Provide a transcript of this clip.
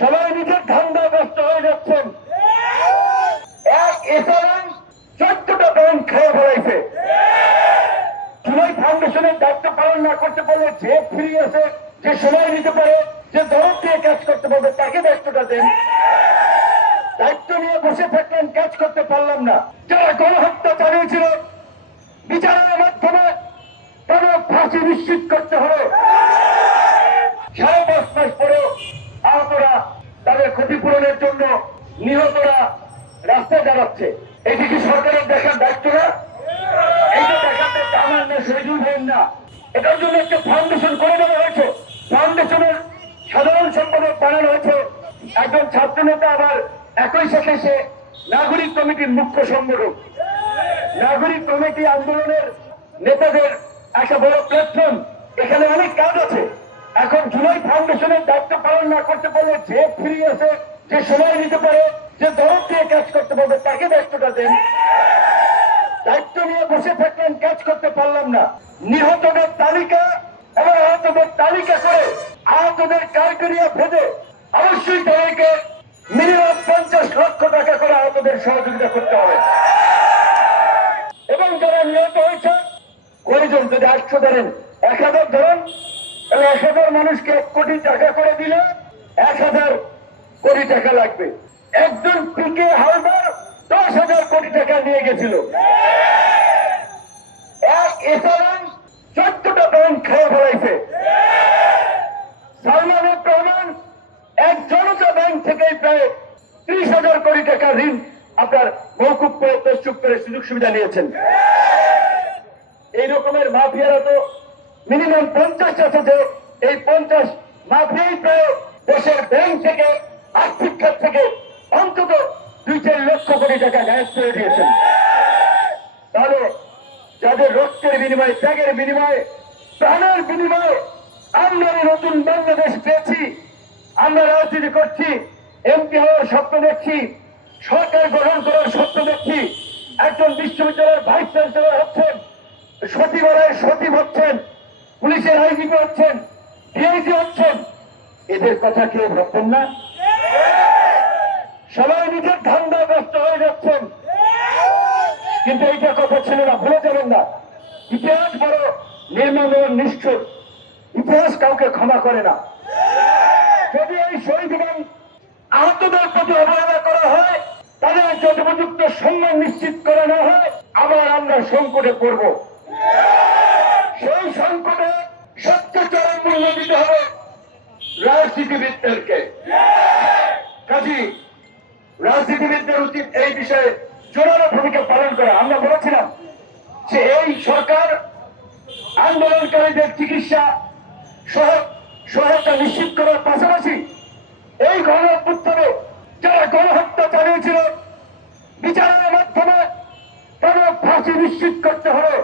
সবাই নিজের ধান্দা ব্যস্ত হয়ে যাচ্ছেন। এক এসআরএম চোদ্দটা ব্যাংক খেয়ে ফেলাইছে ফাউন্ডেশনের দায়িত্ব পালন না করতে পারলে যে ফ্রি আছে যে সময় নিতে পারে, যে দরদ দিয়ে কাজ করতে পারবে, তাকে দায়িত্বটা দেন। দায়িত্ব নিয়ে বসে থাকলেন, কাজ করতে পারলাম না। যারা গণহত্যা চালিয়েছিল, বিচারের মাধ্যমে তাদের ফাঁসি নিশ্চিত করতে হবে। রাস্তায় দাঁড়াচ্ছে। এটি কি সরকারের দেখার দায়িত্ব না। এটার জন্য ফাউন্ডেশন করে দেওয়া হয়েছে। ফাউন্ডেশনের সাধারণ সম্পাদক বানানো হয়েছে। একজন ছাত্র নেতা আবার একই সাথে সে নাগরিক কমিটির মুখ্য সংগঠক নাগরিক কমিটি আন্দোলনের নেতাদের একটা বড় প্ল্যাটফর্ম এখানে অনেক কাজ আছে। এখন জুলাই ফাউন্ডেশনের দায়িত্ব পালন না করতে পারলে যে ফ্রি আছে যে সময় নিতে পারে যে দরদ দিয়ে কাজ করতে পারবে, তাকে দায়িত্বটা দেন। দায়িত্ব নিয়ে বসে থাকলেন, কাজ করতে পারলাম না। নিহতদের তালিকা এবং আহতদের তালিকা করে আহতদের কারকরিয়া ভেদে অবশ্যই তাদেরকে মিনিমাম পঞ্চাশ লক্ষ টাকা করে আহতদের সহযোগিতা করতে হবে। এবং যারা নিহত হয়েছে কয়জন যদি আটশো ধরেন, এক হাজার ধরুন এক হাজার মানুষকে এক কোটি টাকা করে দিলে এক হাজার কোটি টাকা লাগবে। একজন পিকে হালদার দশ হাজার কোটি টাকা নিয়ে গেছিল। চোদ্দটা ব্যাংক খেয়ে ফেলাইছে। এক জনতা ব্যাংক থেকে প্রায় ত্রিশ হাজার কোটি টাকা ঋণ আপনার মৌকুব করে সুযোগ সুবিধা নিয়েছেন। এই রকমের মাফিয়ারা তো মিনিমাম পঞ্চাশ আছে যে, এই পঞ্চাশ মাফিয়াই প্রায় দেশের ব্যাংক থেকে আর্থিক খাত থেকে অন্তত দুই চার লক্ষ কোটি টাকা গ্যাস করে দিয়েছেন। তাহলে যাদের রক্তের বিনিময়ে, ত্যাগের বিনিময়ে, প্রাণের বিনিময়ে আমরা নতুন বাংলাদেশ পেয়েছি, আমরা রাজনীতি করছি, এমপি হওয়ার স্বপ্ন দেখছি, সরকার গঠন করার স্বপ্ন দেখছি, একজন বিশ্ববিদ্যালয়ের ভাইস চ্যান্সেলর হচ্ছেন সচিবালয়ের সচিব হচ্ছেন, পুলিশের আইজিপি হচ্ছেন ডিআইজি হচ্ছেন। এদের কথা কেউ ভাববেন না। সবাই নিজের ধান্দা ব্যস্ত হয়ে যাচ্ছেন। কিন্তু এইটা কথা ছিল না ভুলে যাবেন না। ইতিহাস বড় নির্মম নিষ্ঠুর। ইতিহাস কাউকে ক্ষমা করে না। যদি এই শহীদ এবং আহতদের প্রতি অবহেলা করা হয়, তাদের যথোপযুক্ত সম্মান নিশ্চিত করা না হয়, আবার আমরা সংকটে পড়ব। সেই সংকটে সবচেয়ে চরম মূল্য দিতে হবে রাজনীতিবিদদেরকে। কাজী রাজনীতিবিদদের উচিত এই বিষয়ে জোরালো ভূমিকা পালন করা। আমরা বলেছিলাম যে এই সরকার আন্দোলনকারীদের চিকিৎসা সহায়তা নিশ্চিত করার পাশাপাশি এই গণ যারা গণহত্যা চালিয়েছিল, বিচারের মাধ্যমে তাদের ফাঁসি নিশ্চিত করতে হবে